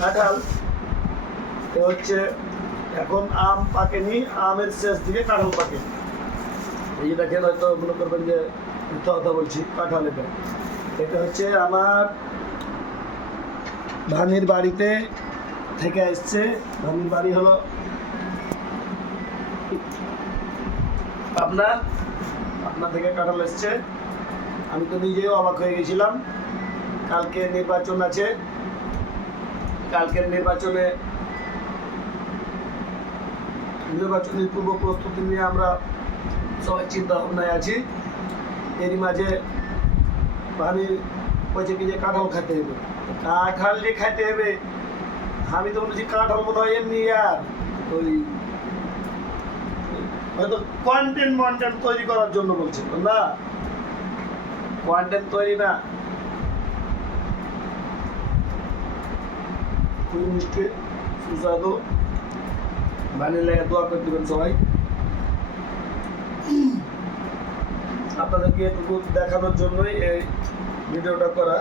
কাঁঠাল। এ হচ্ছে এখন আম পাকেনি, আমের শেষ দিকে কাঁঠাল পাকে। এই দেখেন, হয়তো মনে করবেন যে মিথ্যা কথা বলছি, কাঁঠাল এটা। এটা হচ্ছে আমার ভানির বাড়িতে থেকে এসছে। ভানির বাড়ি হলো আপনার আপনার থেকে কাঁঠাল এসছে। আমি তো নিজেও অবাক হয়ে গেছিলাম। কালকে নির্বাচন আছে। কালকের নির্বাচনে নির্বাচনের পূর্ব প্রস্তুতি নিয়ে আমরা সবাই চিন্তা ভাবনায় আছি। এরই মাঝে আমি বলছে কি যে কাঁঠাল খেতে হবে। কাঁঠাল যে খেতে হবে, আমি তো বলছি কাঁঠাল মনে হয় এমনি আর ওই হয়তো কন্টেন্ট মন্টেন্ট তৈরি করার জন্য বলছে, না? কন্টেন্ট তৈরি না। খুবই মিষ্টি সুস্বাদু ভ্যানিলা দোয়া করে দেবেন সবাই। আপনাদেরকে দেখানোর জন্যই এই ভিডিওটা করা।